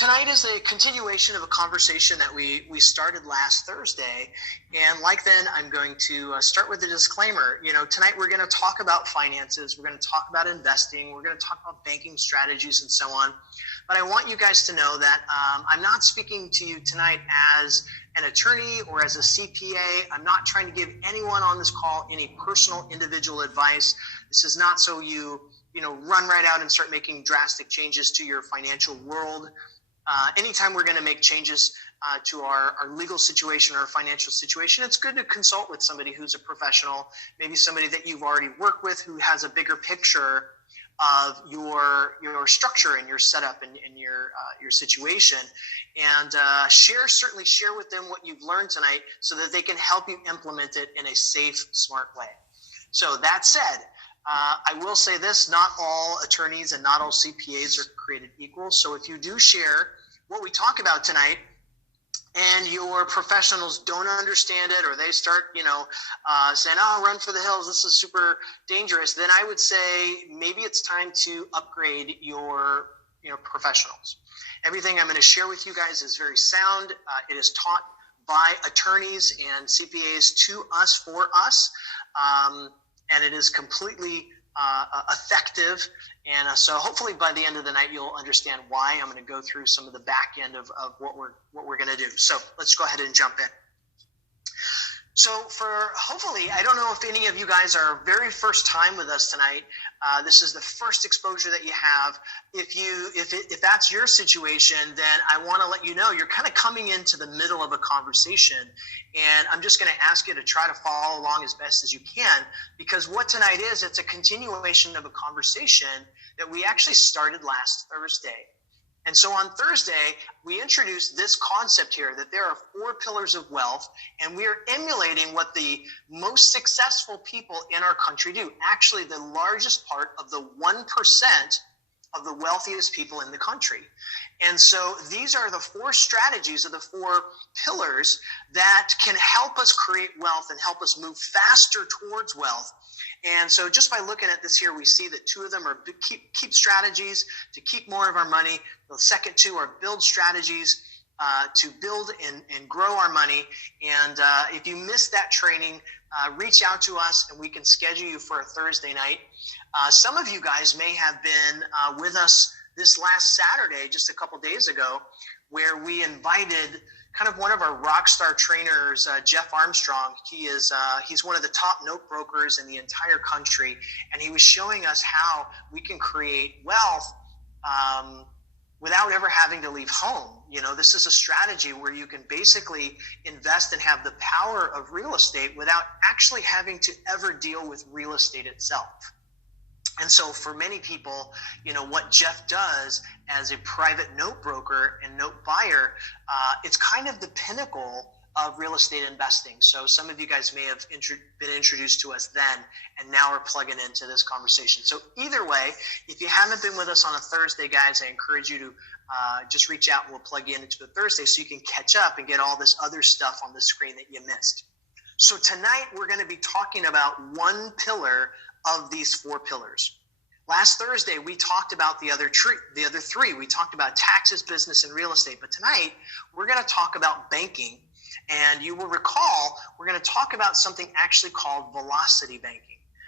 Tonight is a continuation of a conversation that we started last Thursday. And like then, I'm going to start with a disclaimer. Tonight we're going to talk about finances. We're going to talk about investing. We're going to talk about banking strategies and so on. But I want you guys to know that I'm not speaking to you tonight as an attorney or as a CPA. I'm not trying to give anyone on this call any personal individual advice. This is not so you run right out and start making drastic changes to your financial world. Anytime we're going to make changes to our legal situation or financial situation, it's good to consult with somebody who's a professional, maybe somebody that you've already worked with who has a bigger picture of your structure and your setup and your situation. And certainly share with them what you've learned tonight so that they can help you implement it in a safe, smart way. So that said, I will say this, not all attorneys and not all CPAs are created equal. So if you do share what we talk about tonight and your professionals don't understand it, or they start, saying, oh, run for the hills, this is super dangerous, then I would say maybe it's time to upgrade your professionals. Everything I'm going to share with you guys is very sound. It is taught by attorneys and CPAs to us, for us. And it is completely effective. And so hopefully by the end of the night, you'll understand why. I'm going to go through some of the back end of what we're going to do. So let's go ahead and jump in. So hopefully, I don't know if any of you guys are very first time with us tonight. This is the first exposure that you have. If that's your situation, then I want to let you know you're kind of coming into the middle of a conversation, and I'm just going to ask you to try to follow along as best as you can, because what tonight is, it's a continuation of a conversation that we actually started last Thursday. And so on Thursday, we introduced this concept here that there are 4 pillars of wealth, and we are emulating what the most successful people in our country do. Actually, the largest part of the 1% of the wealthiest people in the country. And so these are the 4 strategies of the 4 pillars that can help us create wealth and help us move faster towards wealth. And so just by looking at this here, we see that 2 of them are keep strategies to keep more of our money. The second 2 are build strategies to build and grow our money. And if you missed that training, reach out to us and we can schedule you for a Thursday night. Some of you guys may have been with us this last Saturday, just a couple days ago, where we invited kind of one of our rock star trainers, Jeff Armstrong. He's one of the top note brokers in the entire country, and he was showing us how we can create wealth without ever having to leave home. This is a strategy where you can basically invest and have the power of real estate without actually having to ever deal with real estate itself. And so for many people, what Jeff does as a private note broker and note buyer, it's kind of the pinnacle of real estate investing. So some of you guys may have been introduced to us then, and now are plugging into this conversation. So either way, if you haven't been with us on a Thursday, guys, I encourage you to just reach out and we'll plug you into a Thursday so you can catch up and get all this other stuff on the screen that you missed. So tonight we're going to be talking about one pillar of these 4 pillars. Last Thursday, we talked about the other 3. We talked about taxes, business, and real estate. But tonight, we're going to talk about banking. And you will recall, we're going to talk about something actually called velocity banking.